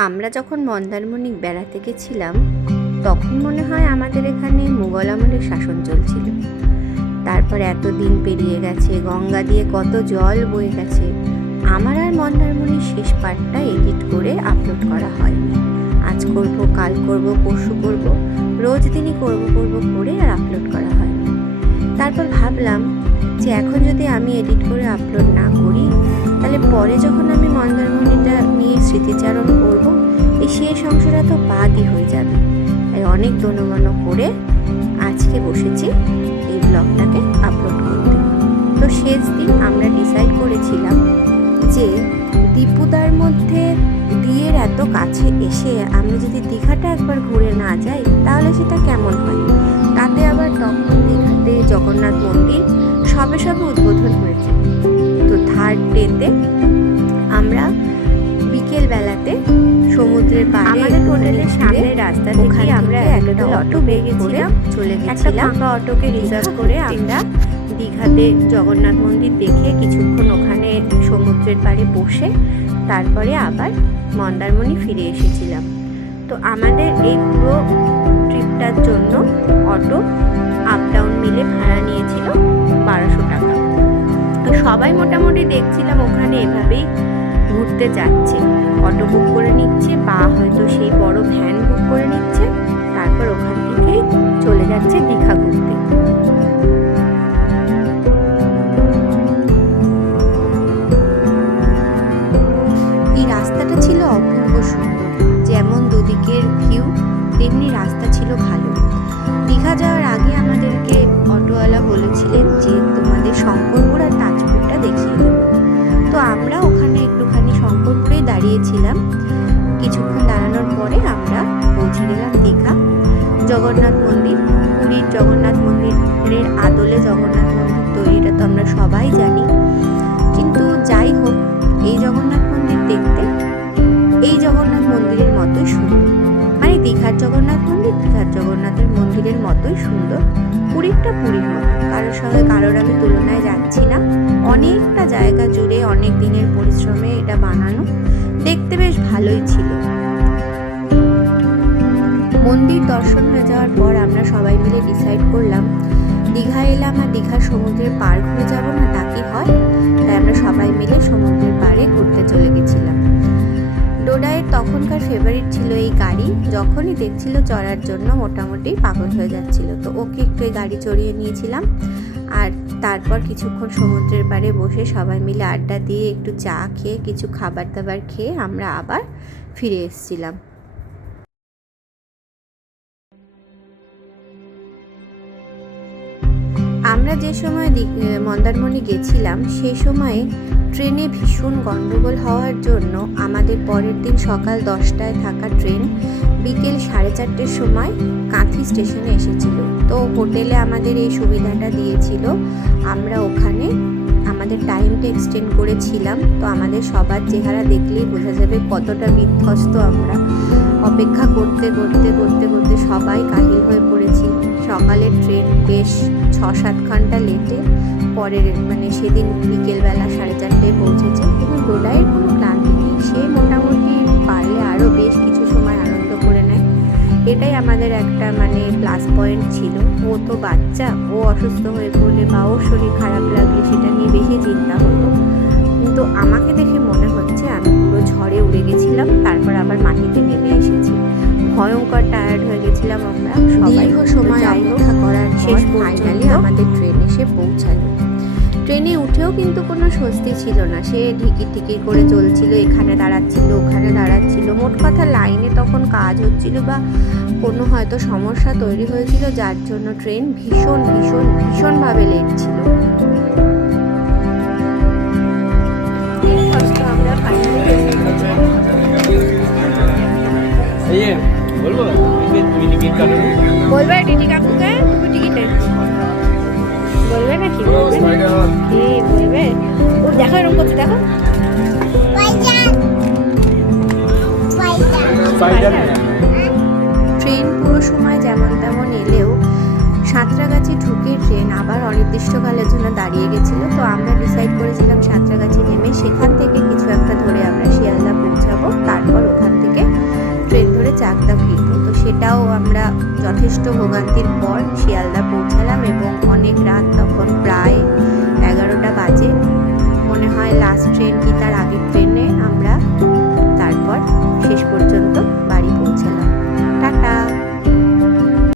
আমরা যখন মন্দারমণি বেড়াতে গেছিলাম তখন মনে হয় আমাদের এখানে মুঘল আমলের শাসন চলছিল। তারপর এত দিন পেরিয়ে গেছে, গঙ্গা দিয়ে কত জল বয়ে গেছে। আমার আর মন্দারমণির শেষ পার্টটা এডিট করে আপলোড করা হয়নি। আজ করব, কাল করব, পরশু করব, রোজ দিনই করব করে আর আপলোড করা হয়নি। তারপর ভাবলাম যে এখন যদি আমি এডিট করে আপলোড না করি তাহলে পরে যখন আমি মন্দারমণিটা নিয়ে স্মৃতিচারণ করব এই শেষ অংশটা তো বাদই হয়ে যাবে। তাই অনেক দোনমনো করে আজকে বসেছি এই ব্লগটাকে আপলোড করতে। তো শেষ দিন আমরা ডিসাইড করেছিলাম যে দীপুদার মধ্যে দিয়ের এত কাছে এসে আমরা যদি দীঘাটা একবার ঘুরে না যাই তাহলে সেটা কেমন হয়। তাতে আবার তখন দীঘাতে জগন্নাথ মন্দির সবে উদ্বোধন হয়েছে। তো থার্ড ডেতে আমরা বিকেল বেলাতে সমুদ্রের পাড়ে আমাদের হোটেলের সামনের রাস্তা থেকে আমরা একটা অটো বেগে চলে গেছিলাম। ফাঁকা অটোকে রিজার্ভ করে আমরা দীঘাতে জগন্নাথ মন্দির দেখে কিছুক্ষণ ওখানে সমুদ্রের পাড়ে বসে তারপরে আবার মন্দারমণি ফিরে এসেছিলাম। তো আমাদের এই পুরো ট্রিপটার জন্য অটো আপ ডাউন মিলে ভাড়া নিয়েছিল 1200 টাকা। তো সবাই মোটামুটি দেখছিলাম ওখানে এভাবেই ঘুরতে যাচ্ছে, অটো বুক করে নিচ্ছে বা হয়তো সেই বড় ভ্যান বুক করে নিচ্ছে, তারপর ওখান থেকে চলে যাচ্ছে দীঘা ঘুরতে। এই রাস্তাটা ছিল অপূর্ব সুন্দর, যেমন দুদিকের ভিউ তেমনি রাস্তা ছিল ভালো। দীঘা যাওয়ার আগে আমাদেরকে অটোওয়ালা বলেছিলেন যে তোমাদের শঙ্করপুর আর তাজপুরটা দেখিয়ে দেবো। তো আমরা ওখানে একটুখানি শঙ্করপুরেই দাঁড়িয়েছিলাম। কিছুক্ষণ দাঁড়ানোর পরে আমরা পৌঁছে গেলাম দীঘা। জগন্নাথ মন্দির, পুরীর জগন্নাথ মন্দিরের আদলে জগন্নাথ মন্দির তৈরিটা তো আমরা সবাই জানি, কিন্তু যাই হোক এই জগন্নাথ মন্দির দেখতে এই জগন্নাথ মন্দিরের মতোই সুন্দর। মানে দীঘার জগন্নাথ মন্দির দীঘার জগন্নাথের মন্দিরের মতোই সুন্দর, পুরীরটা পুরীর মতো। কারোর সঙ্গে কারোর আমি তুলনায় যাচ্ছি না। অনেকটা জায়গা জুড়ে অনেক দিনের পরিশ্রমে এটা বানানো, দেখতে বেশ ভালোই ছিল। মন্দির দর্শন হয়ে যাওয়ার পর আমরা সবাই মিলে ডিসাইড করলাম দীঘা এলাম আর দীঘার সমুদ্রের পাড় ঘুরে যাবো না, তা কি হয়? তাই আমরা সবাই মিলে সমুদ্রের পাড়ে ঘুরতে চলে গেছিলাম। ডোডায়ের তখনকার ফেভারিট ছিল এই গাড়ি, যখনই দেখছিল চড়ার জন্য মোটামুটি পাগল হয়ে যাচ্ছিল। তো ওকে একটু এই গাড়ি চড়িয়ে নিয়েছিলাম আর তারপর কিছুক্ষণ সমুদ্রের পাড়ে বসে সবাই মিলে আড্ডা দিয়ে একটু চা খেয়ে কিছু খাবার দাবার খেয়ে আমরা আবার ফিরে এসেছিলাম। আমরা যে সময় মন্দারমণি গেছিলাম সেই সময়ে ট্রেনে ভীষণ গণ্ডগোল হওয়ার জন্য আমাদের পরের দিন সকাল 10টায় থাকা ট্রেন বিকেল 4:30টার সময় কাঁথি স্টেশনে এসেছিল। তো হোটেলে আমাদের এই সুবিধাটা দিয়েছিল, আমরা ওখানে আমাদের টাইমটা এক্সটেন্ড করেছিলাম। তো আমাদের সবার চেহারা দেখলেই বোঝা যাবে কতটা বিধ্বস্ত আমরা। অপেক্ষা করতে করতে করতে করতে সবাই কাহিল হয়ে পড়েছি। সকালের ট্রেন বেশ 6-7 ঘন্টা লেটে পরের সেদিন বিকেলবেলা 4:30টায় পৌঁছেছে। এবং ডোডায়ের কোনো ক্লান্তি নেই, সে মোটামুটি পারলে আরও বেশ কিছু সময় আনন্দ করে নেয়। এটাই আমাদের একটা প্লাস পয়েন্ট ছিল। ও তো বাচ্চা, ও অসুস্থ হয়ে পড়লে বা ওর শরীর খারাপ লাগলে সেটা নিয়ে বেশি চিন্তা হতো, কিন্তু আমাকে দেখে মনে হচ্ছে আমি পুরো ঝড়ে উড়ে গেছিলাম, তারপর আবার মাটিতে নেমে এসেছি। ভয়ঙ্কর টায়ার্ড হয়ে গেছিলাম আমরা সবাই। সময় অপেক্ষা করার শেষ ফাইনালি আমাদের ট্রেন এসে পৌঁছালো। ট্রেনে উঠেও কিন্তু কোনো স্বস্তি ছিল না, সে ঢিকির করে চলছিল, এখানে দাঁড়াচ্ছিল ওখানে দাঁড়াচ্ছিল। মোট কথা লাইনে তখন কাজ হচ্ছিল বা কোনো হয়তো সমস্যা তৈরি হয়েছিল, যার জন্য ট্রেন ভীষণভাবে লেট ছিল। আমরা বলবে টিটি কাকুকে তুমি টিকিট বলবে নাকি? বলবে ও দেখো এরকম করছে, দেখো ট্রেন পুরো সময় যেমন তেমন এলেও সাঁতরাগাছি ঢুকে ট্রেন আবার অনির্দিষ্টকালের জন্য দাঁড়িয়ে গেছিলো। তো আমরা ডিসাইড করেছিলাম সাঁতরাগাছি নেমে সেখান থেকে কিছু একটা ধরে আমরা শিয়ালদা পৌঁছাবো, তারপর ওখান থেকে চাকদা ফিরবো। তো সেটাও আমরা যথেষ্ট ভোগান্তির পর শিয়ালদা পৌঁছালাম এবং অনেক রাত, তখন প্রায়